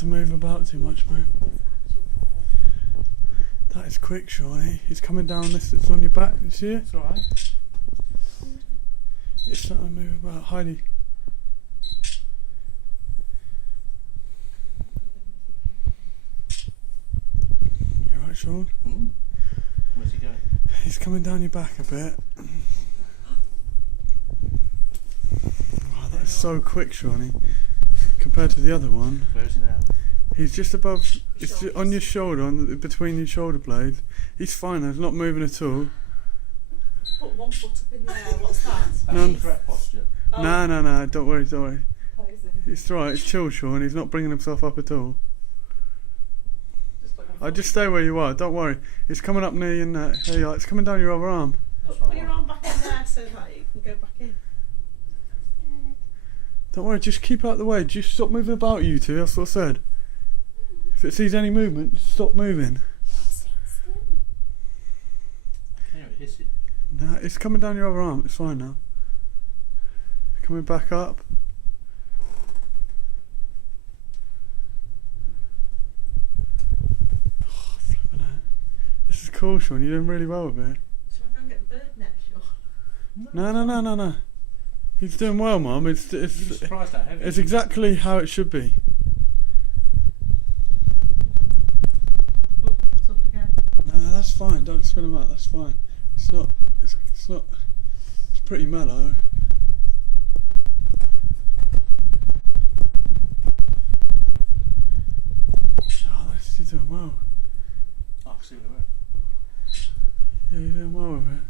to move about too much, bro. That is quick, Shawnee. He's coming down this. It's on your back. You see it? It's alright. It's starting to move about. Heidi. You alright, Sean? Where's he going? He's coming down your back a bit. Wow, that is so quick, Shawnee. Compared to the other one. Where is he now? He's just above. It's just on your shoulder, between your shoulder blades. He's fine. He's not moving at all. Put one foot up in the air. What's that? None. Correct posture. Oh. No. Don't worry. Posing. It's right. It's chill, Sean. He's not bringing himself up at all. Just stay where you are. Don't worry. It's coming up near your neck. There you are. It's coming down your other arm. Put your arm back in there so that you can go back in. Don't worry. Just keep out the way. Just stop moving about, you two. That's what I said. If it sees any movement, stop moving. Yeah, it hits it. No, it's coming down your other arm. It's fine now. Coming back up. Oh, flipping out. This is cool, Sean. You're doing really well with it. Shall I go and get the bird net, Sean? No. He's doing well, Mum. You'd be surprised how heavy. It's exactly how it should be. Oh, it's up again. No, that's fine. Don't spin him out. That's fine. It's not. It's not. It's pretty mellow. Oh, you're doing well. I've seen the way. Yeah, you're doing well with it.